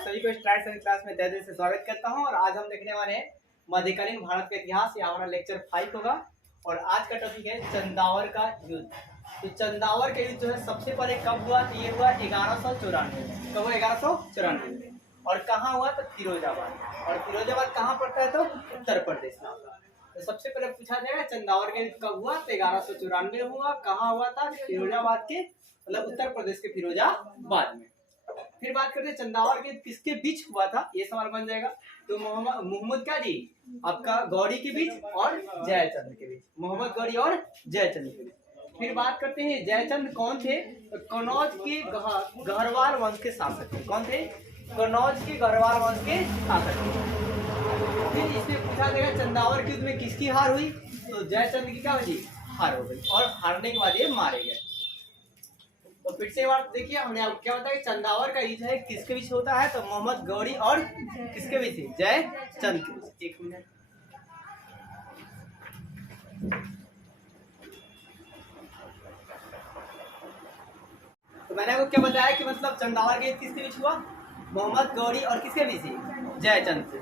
आप सभी को स्टार्ट साइंस क्लास में तहे दिल से स्वागत करता हूं। और आज हम देखने वाले हैं मध्यकालीन भारत का इतिहास। ये हमारा लेक्चर 5 होगा और आज का टॉपिक है चंदावर का युद्ध। तो चंदावर का युद्ध जो है सबसे पहले कब हुआ? तो ये हुआ 1194। कब हुआ? 1194। और कहाँ हुआ? तो फिरोजाबाद। और फिरोजाबाद कहाँ पड़ता है? तो उत्तर प्रदेश में आता है। तो सबसे पहले पूछा जाएगा चंदावर का युद्ध कब हुआ? तो 1194 हुआ। कहाँ हुआ था? फिरोजाबाद के, मतलब उत्तर प्रदेश के फिरोजाबाद में। फिर बात करते हैं चंदावर के किसके बीच हुआ था, ये सवाल बन जाएगा। तो मोहम्मद क्या जी, आपका गौरी के बीच और जयचंद के बीच। मोहम्मद गौरी और जयचंद के बीच। फिर बात करते हैं जयचंद कौन थे? कन्नौज के गहरवाल वंश के शासक थे। कौन थे? कन्नौज के गहरवाल वंश के शासक थे। फिर इसमें पूछा जाएगा चंदावर के युद्ध में किसकी हार हुई? तो जयचंद की क्या हुई? हार हो गई। और हारने के बाद ये मारे गए। तो फिर से बात देखिए, हमने आपको क्या बताया कि चंदावर का युद्ध है किसके बीच होता है? तो मोहम्मद गौरी और किसके बीच? जयचंद के बीच। एक मिनट, तो मैंने आपको क्या बताया कि मतलब चंदावर का युद्ध किसके बीच हुआ? मोहम्मद गौरी और किसके बीच? जयचंद।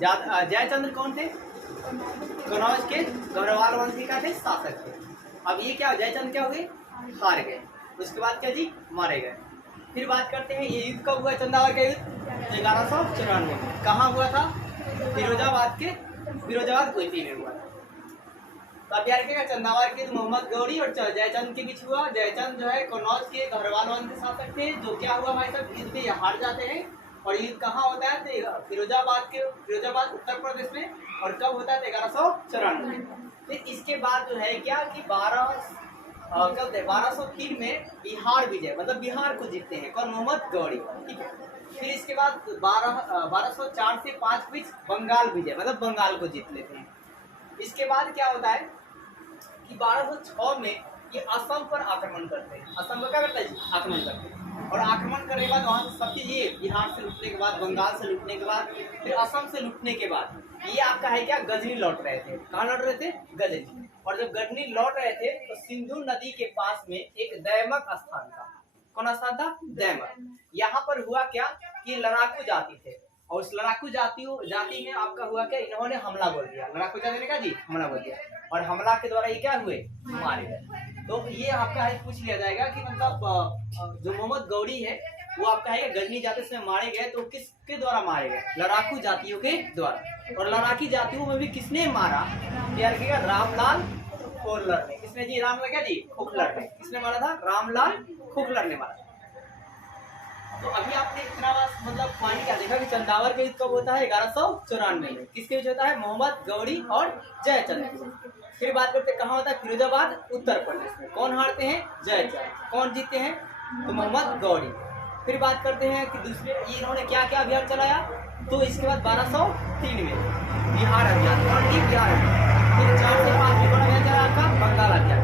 जयचंद्र कौन थे? कन्नौज के गढ़वाल वंश के क्या थे? शासक थे। अब ये क्या, जयचंद क्या हुए? हार गए। उसके बाद क्या जी? मारे गए। फिर बात करते हैं ये युद्ध कब हुआ? चंदावर का युद्ध 1194 में। कहाँ हुआ था? फिरोजाबाद कोयती में हुआ था। तो अब यार क्या, चंदावर के मोहम्मद गौरी और जयचंद के बीच हुआ। जयचंद जो है कन्नौज के गढ़वाल वंश के शासक थे। जो क्या हुआ भाई साहब, युद्ध में हार जाते हैं। और युद्ध कहाँ होता है? तो फिरोजाबाद उत्तर प्रदेश में। और कब होता है? 1194 में। फिर इसके बाद जो है क्या कि 1203 में बिहार विजय, मतलब बिहार को जीतते हैं। कौन? मोहम्मद गौरी। ठीक है। फिर इसके बाद 1204 से 5 के बीच बंगाल विजय, मतलब बंगाल को जीत लेते हैं। इसके बाद क्या होता है कि 1206 में ये असम पर आक्रमण करते हैं। असम पर क्या करता है? आक्रमण करते हैं। और आक्रमण करने के बाद वहां से सब चीज, ये बिहार से लूटने के बाद, बंगाल से लूटने के बाद, फिर असम से लूटने के बाद ये आपका है क्या, गजनी लौट रहे थे। कहाँ लौट रहे थे? गजनी। और जब गजनी लौट रहे थे तो सिंधु नदी के पास में एक दैमक स्थान था। कौन स्थान था? दैमक। यहाँ पर हुआ क्या कि लड़ाकू जाति थे। और उस लड़ाकू जाति में आपका हुआ क्या, इन्होंने हमला बोल दिया। लड़ाकू जाति ने क्या जी? हमला बोल दिया। और हमला के द्वारा ये क्या हुए? मारे गए। तो ये आपका है पूछ लिया जाएगा कि मतलब जो मोहम्मद गौरी है वो आपका है गजनी जाति से मारे गए, तो किसके द्वारा मारे गए? लड़ाकू जातियों के द्वारा। और लड़ाकी जातियों में भी किसने मारा? रामलाल खोखलर ने। किसने जी? रामलाल क्या जी? खोखलर ने। किसने मारा था? रामलाल खोखलर ने मारा। तो अभी आपने इतना मतलब पॉइंट क्या देखा कि चंदावर के युद्ध कब होता है? 1194 में। किसके बीच होता है? मोहम्मद गौरी और जयचंद। फिर बात करते हैं कहाँ होता है? फिरोजाबाद उत्तर प्रदेश में। कौन हारते हैं? जयचंद। कौन जीतते हैं? तो मोहम्मद गौरी। फिर बात करते हैं कि दूसरे इन्होंने क्या क्या अभियान चलाया। तो इसके बाद 1203 में बिहार अभियान। बिहार अभियान। फिर 4 से 5 में कौन अभियान चला? आपका बंगाल अभियान।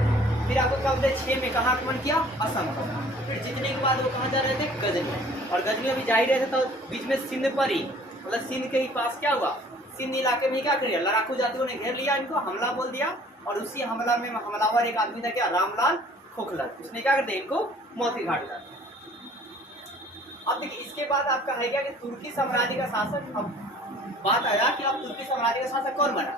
फिर आपको क्या बोलते हैं 6 में कहाँ आक्रमण किया? असम का। फिर जीतने के बाद वो कहाँ जा रहे थे? गजनी। और गजनी अभी जा ही रहे थे तो बीच में सिंध पर ही, मतलब सिंध के ही पास क्या हुआ, सिंध इलाके में क्या करिए, लड़ाकू जातियों ने घेर लिया, इनको हमला बोल दिया। और उसी हमला में हमलावर एक आदमी था क्या? रामलाल खोखलर। उसने क्या कर दिया? इनको मौत के घाट उतार दिया। अब देखिए इसके बाद आपका है क्या कि तुर्की साम्राज्य का शासक, अब बात आया कि अब तुर्की साम्राज्य का शासक कौन बना?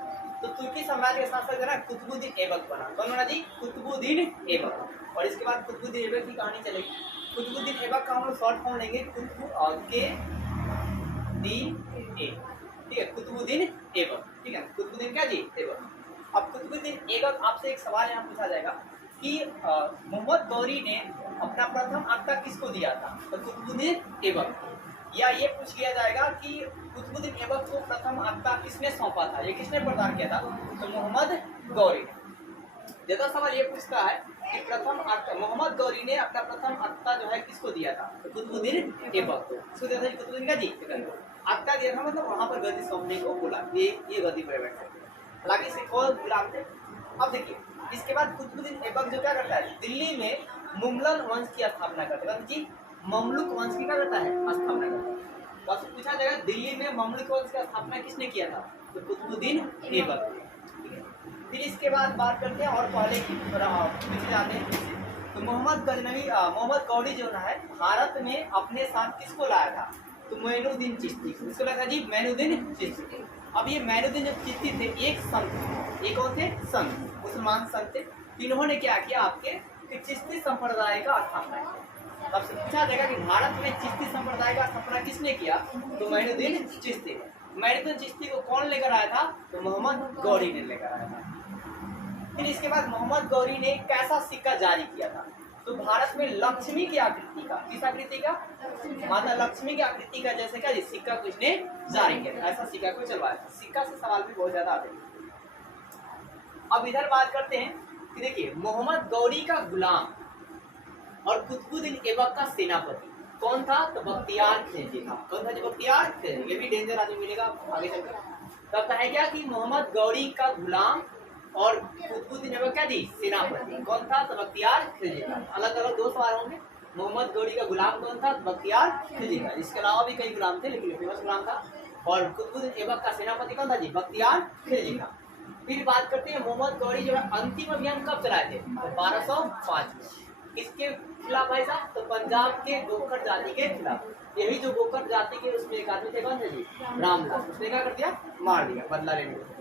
तो तुर्की साम्राज्य का शासक है ना कुतुबुद्दीन ऐबक बना। कौन बना जी? कुतुबुद्दीन ऐबक। और इसके बाद कुतुबुद्दीन ऐबक की कहानी चलेगी। कुतुबुद्दीन ऐबक का हम लोग शॉर्ट फॉर्म लेंगे ठीक है, कुतुबुद्दीन ऐबक। ठीक है, कुतुबुद्दीन क्या जी? ऐबक। अब कुतुबुद्दीन ऐबक, आपसे एक सवाल यहाँ पूछा जाएगा कि मोहम्मद गौरी ने अपना प्रथम आख्ता किसको दिया था? तो कुतुबुद्दीन ऐबक। या ये पूछ लिया जाएगा कि कुतुबुद्दीन ऐबक को प्रथम आख्ता किसने सौंपा था? ये किसने प्रदान किया था? तो मोहम्मद गौरी ने। ज्यादा सवाल ये पूछता है कि प्रथम आख्ता मोहम्मद गौरी ने अपना प्रथम आख्ता जो है किसको दिया था? तो कुतुबुद्दीन ऐबक को। किसको दिया था? कुतुबुद्दीन का जी आख्ता दिया था, मतलब वहां पर गद्दी सौंपने को बोला, ये गद्दी पर बैठ सकते। हालांकि इसे कौन गुलाम थे? अब देखिए इसके बाद कुतुबुद्दीन ऐबक जो क्या करता है, दिल्ली में मुगल वंश की स्थापना करता है। जी ममलुक वंश की क्या करता है? स्थापना करता है। तो आपसे पूछा जाएगा दिल्ली में ममलुक वंश की स्थापना किसने किया था? तो कुतुबुद्दीन ऐबक। ठीक है। फिर इसके बाद बात करते हैं और पहले की पीछे जाते हैं। तो मोहम्मद गौरी जो है भारत में अपने साथ किसको लाया था? तो मोइनुद्दीन चिश्ती, इसको लगा जी मोइनुद्दीन चिश्ती। अब ये मोइनुद्दीन जो चिश्ती थे एक संत थे, एक और थे संत, मुसलमान संत थे। इन्होंने क्या किया आपके कि चिश्ती संप्रदाय का स्थापना किया। अब पूछा जाएगा कि भारत में चिश्ती संप्रदाय का स्थापना किसने किया, तो मोइनुद्दीन चिश्ती ने। मोइनुद्दीन चिश्ती को कौन लेकर आया था, तो मोहम्मद गौरी ने लेकर आया था। फिर इसके बाद मोहम्मद गौरी ने कैसा सिक्का जारी किया था, तो भारत में लक्ष्मी की आकृति का, किस आकृति का, माता लक्ष्मी की आकृति का जैसे क्या सिक्का कुछ ने जारी किया था, ऐसा सिक्का को चलवाया था। सिक्का से सवाल भी बहुत ज्यादा आते हैं। अब इधर बात करते हैं कि देखिए मोहम्मद गौरी का गुलाम और कुतुबुद्दीन ऐबक का सेनापति कौन था, तो बख्तियार खिलजी था। कौन था, जो बख्तियार खिलजी, ये भी डेंजर आदमी मिलेगा आगे चलकर। तब है क्या कि मोहम्मद गौरी का गुलाम और कुतुबुद्दीन ऐबक क्या थी, सेनापति कौन था, तो बख्तियार खिलजी था। अलग अलग दो सवाल होंगे। मोहम्मद गौरी का गुलाम कौन था, तो बख्तियार खिलजी था। इसके अलावा भी कई गुलाम थे लेकिन फेमस गुलाम था। और कुतुबुद्दीन ऐबक का सेनापति कौन था जी, बख्तियार खिलजी था। फिर बात करते हैं मोहम्मद गौरी जो है अंतिम अभियान कब चलाए थे, तो 1205 में। किसके खिलाफ भाई साहब, तो पंजाब के गोखर जाति के खिलाफ। यही जो गोखर जाति के उसमें एक आदमी थे कौन थे जी, रामलाल, उसने क्या कर दिया, मार दिया बदला लेने को।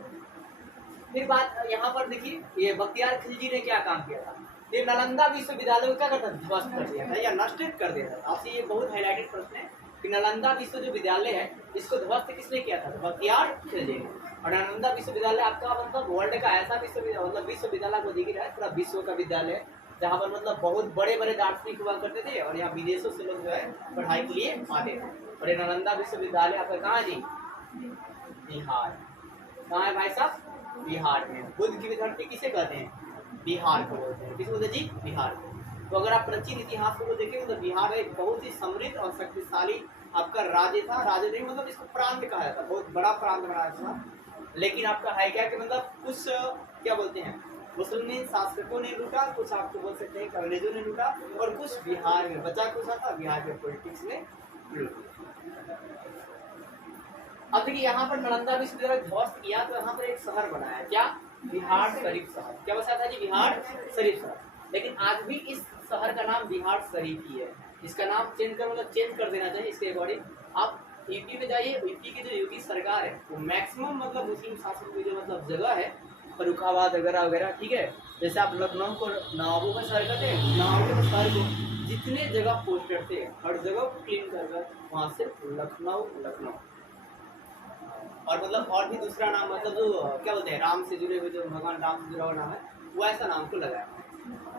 फिर बात यहाँ पर देखिए ये बख्तियार खिलजी ने क्या काम किया था, ये नालंदा विश्वविद्यालय को क्या करता था, ध्वस्त कर दिया था या नष्ट कर दिया था। आपसे ये बहुत हाईलाइटेड प्रश्न है कि नालंदा विश्व जो विद्यालय है इसको ध्वस्त किसने किया था, तो बख्तियार खिलजी ने। और नालंदा विश्वविद्यालय आपका मतलब वर्ल्ड का ऐसा विश्वविद्यालय, मतलब विश्वविद्यालय को दिख रहा है पूरा विश्व का विद्यालय, जहाँ पर मतलब बहुत बड़े बड़े दार्शनिक हुआ करते थे और यहाँ विदेशों से लोग जो है पढ़ाई के लिए आते थे। और ये नालंदा विश्वविद्यालय आपका कहाँ है जी, बिहार। कहाँ है भाई साहब, बिहार में। बुद्ध की धरती किसे कहते हैं, बिहार को बोलते हैं। किस बोलते जी, बिहार को। तो अगर आप प्राचीन इतिहास को देखेंगे तो बिहार एक बहुत ही समृद्ध और शक्तिशाली आपका राज्य था। राज्य नहीं मतलब इसको प्रांत कहा जाता, बहुत बड़ा प्रांत बनाया था। लेकिन आपका है क्या कि मतलब कुछ क्या बोलते हैं, मुसलमान शासकों ने लूटा, कुछ आपको बोल सकते हैं अंग्रेजों ने लूटा, और कुछ बिहार में बचा कुछ था, बिहार के पॉलिटिक्स में लूटा। अब देखिए यहाँ पर नालंदा विश्वविद्यालय ध्वस्त किया तो यहाँ पर एक शहर बनाया, क्या, बिहार शरीफ शहर। क्या बचा था जी, बिहार शरीफ शहर। लेकिन आज भी इस शहर का नाम बिहार शरीफ ही है। इसका नाम चेंज कर मतलब चेंज कर देना चाहिए इसके अकॉर्डिंग। आप यूपी में जाइए, यूपी की जो योगी सरकार है वो मैक्सिमम मतलब मुस्लिम शासन की जो मतलब जगह है फरुखाबाद वगैरह वगैरह, ठीक है। जैसे आप लखनऊ को नवाबों का शहर कहते हैं, नवाबों के शहर को जितने जगह पोस्टर थे हर जगह को क्लीन कर वहाँ से लखनऊ लखनऊ। और मतलब और भी दूसरा नाम मतलब जो क्या बोलते हैं राम से जुड़े हुए, जो भगवान राम से जुड़ा हुआ नाम है वो ऐसा नाम को लगाया।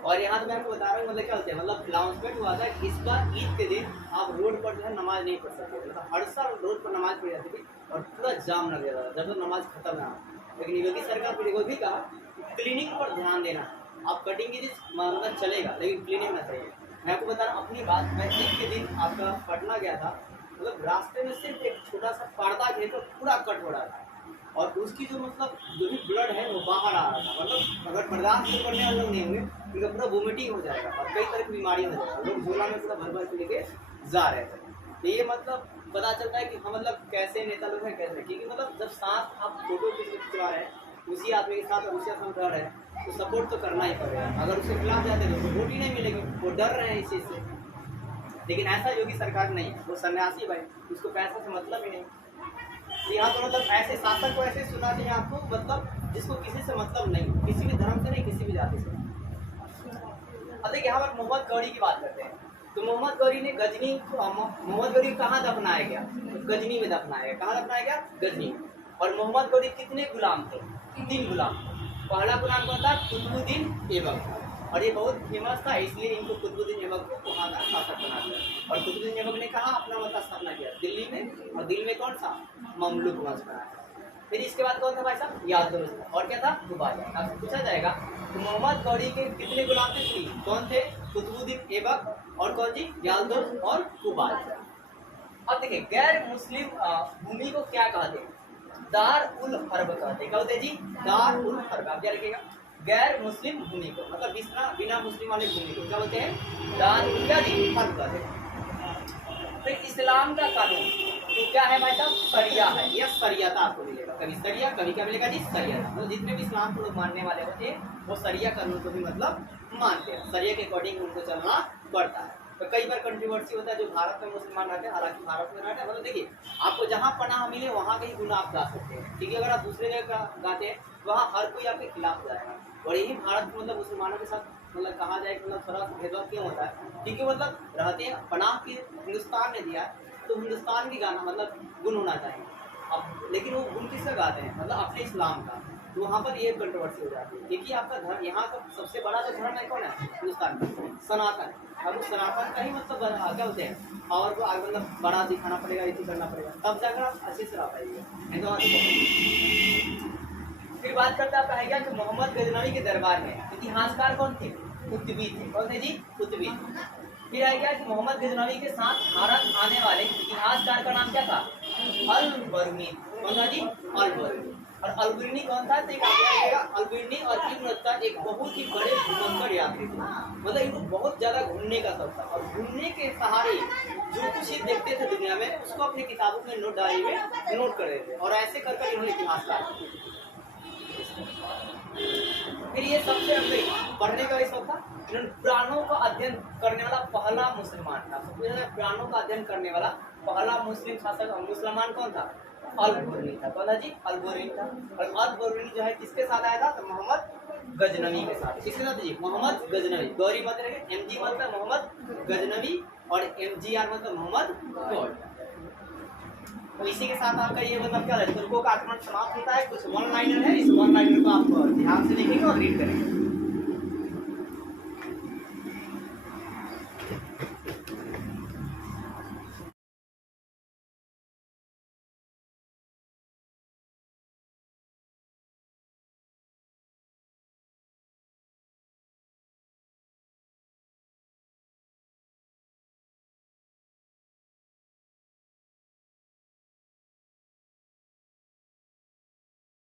और यहाँ तो मैं आपको बता रहा हूँ मतलब क्या होता है, मतलब अनाउंसमेंट हुआ था कि इस बार ईद के दिन आप रोड पर जो है नमाज नहीं पढ़ सकते। मतलब हर साल रोड पर नमाज पढ़ी जाती थी और पूरा जाम लग जाता था जब तक नमाज खत्म ना हो। लेकिन योगी सरकार ने भी कहा क्लीनिंग पर ध्यान देना, आप कटिंग की मतलब चलेगा लेकिन क्लीनिंग ना चाहिए। मैं आपको बता रहा हूँ अपनी बात, मैं ईद के दिन आपका पटना गया था, मतलब रास्ते में सिर्फ एक छोटा सा पर्दा घेर कर पूरा कट हो रहा था और उसकी जो मतलब जो भी ब्लड है वो बाहर आ रहा था। मतलब अगर बर्दाश्त करने वाले लोग नहीं होंगे उनका पूरा वोमिटिंग हो जाएगा और कई तरह की बीमारी हो जाएगा। लोग झोला में पूरा भर भर के लेके जा रहे थे। तो ये मतलब पता चलता है कि हम मतलब कैसे नेता लोग हैं कैसे, क्योंकि मतलब जब साथ आप फोटो खिंचवा रहे हैं उसी आदमी के साथ उसी साथ रह रहे हैं तो सपोर्ट तो करना ही पड़ेगा। अगर उसके खिलाफ जाते हैं तो वोट ही नहीं मिलेगी, वो डर रहे हैं इस चीज़ से। लेकिन ऐसा योगी सरकार नहीं है, वो सन्यासी भाई, उसको पैसा से मतलब ही नहीं। यहाँ तो मतलब ऐसे शासक को ऐसे सुना चाहिए आपको, मतलब जिसको किसी से मतलब नहीं, किसी भी धर्म से नहीं, किसी भी जाति से। अब देखिए यहाँ पर मोहम्मद गौरी की बात करते हैं तो मोहम्मद गौरी ने गजनी, मोहम्मद गौरी कहाँ दफनाया गया, तो गजनी में दफनाया गया। कहाँ दफनाया गया, गजनी में। और मोहम्मद गौरी कितने गुलाम थे, 3 गुलाम। पहला गुलाम कौन था, कुतुबुद्दीन ऐबक। और ये बहुत फेमस था इसलिए इनको कुतुबुद्दीन ऐबक को वहाँ का शासक बना दिया। और कुतुबुद्दीन ऐबक ने कहा अपना मतलब स्थापना किया दिल्ली में, और दिल्ली में कौन सा, ममलूक वंश बनाया। फिर इसके बाद कौन था भाई साहब, यादव। और क्या था, गुबाजा। आपसे पूछा जाएगा तो मोहम्मद गौरी के कितने गुलाम थे, 3। कौन थे, कुतुबुद्दीन ऐबक और कौन जी, यादव और गुबाजा। अब देखिए गैर मुस्लिम भूमि को क्या कहते हैं, दार उल हर्ब कहते हैं। क्या होते हैं जी, दार उल हर्ब। आप क्या लिखेगा, गैर मुस्लिम भूमि को मतलब बिना मुस्लिम वाले भूमि को क्या बोलते हैं, दार उल हर्ब कहते हैं। फिर इस्लाम का कानून तो क्या है भाई साहब, शरिया है। यह शरियत आपको मिलेगा, कभी शरिया कभी क्या मिलेगा जी, शरियत। मतलब जितने भी इस्लाम को लोग मानने वाले होते हैं वो शरिया कानून को भी मतलब मानते हैं, शरिया के अकॉर्डिंग उनको चलना पड़ता है। तो कई बार कंट्रोवर्सी होता है जो भारत में मुसलमान रहते हैं, हालांकि भारत में रहते हैं, मतलब देखिए आपको जहाँ पनाह मिले वहाँ का ही गुना आप गा सकते हैं, ठीक है। अगर आप दूसरे जगह गाते हैं वहाँ हर कोई आपके खिलाफ जाएगा। और यही भारत में मतलब मुसलमानों के साथ मतलब कहा जाए कि मतलब थोड़ा भेदभाव क्यों होता है, क्योंकि मतलब रहते हैं पनाह की हिंदुस्तान ने दिया है, तो हिंदुस्तान की गाना मतलब गुण होना चाहिए। अब लेकिन वो गुण किसका गाते हैं, मतलब अपने इस्लाम का, तो वहाँ पर ये कंट्रोवर्सी हो जाती है। क्योंकि आपका धर्म यहाँ का सबसे बड़ा जो धर्म है कौन है हिंदुस्तान का, सनातन। अब उस सनातन का ही मतलब क्या होते हैं, और को आगे मतलब बड़ा दिखाना पड़ेगा, इसी करना पड़ेगा, तब जाकर आप अच्छे से रह पाएंगे, नहीं तो फिर बात करते हैं, कहेगा कि मोहम्मद गजनवी के दरबार में इतिहासकार कौन थे, कुतुबी थे। कौन थे जी, कुतुबी। फिर आएगा कि मोहम्मद गजनवी के साथ भारत आने वाले इतिहासकार का नाम क्या था, अल बरूनी। कौन था जी, अल बरूनी। और अल बरूनी कौन था, तो एक अल बरूनी और इब्न बत्ता एक बहुत ही बड़े भूमंकर यात्री थे, मतलब इनको बहुत ज्यादा घूमने का शौक था, और घूमने के सहारे जो कुछ ही देखते थे दुनिया में उसको अपनी किताबों में नोट डायरी में नोट कर देते थे, और ऐसे कर कर इन्होंने इतिहासकार। फिर ये सबसे अंदर पढ़ने का शौक था, इन्होंने पुराणों का अध्ययन करने वाला पहला मुसलमान था, सबसे ज्यादा पुराणों का अध्ययन करने वाला पहला मुस्लिम शासक मुसलमान कौन था, अल बरूनी था। कौन था जी, अल बरूनी था। और अल बरूनी जो है किसके साथ आया था, तो मोहम्मद गजनवी के साथ। किसके साथ जी, मोहम्मद गजनवी। गौरी मत रखे, MG मतलब मोहम्मद गजनवी और MGR मतलब मोहम्मद गौर। तो इसी के साथ आपका ये मतलब क्या है, तुर्कों का आक्रमण समाप्त होता है। कुछ वन लाइनर है, इस वन लाइनर को आप ध्यान से देखेंगे और रीड करेंगे।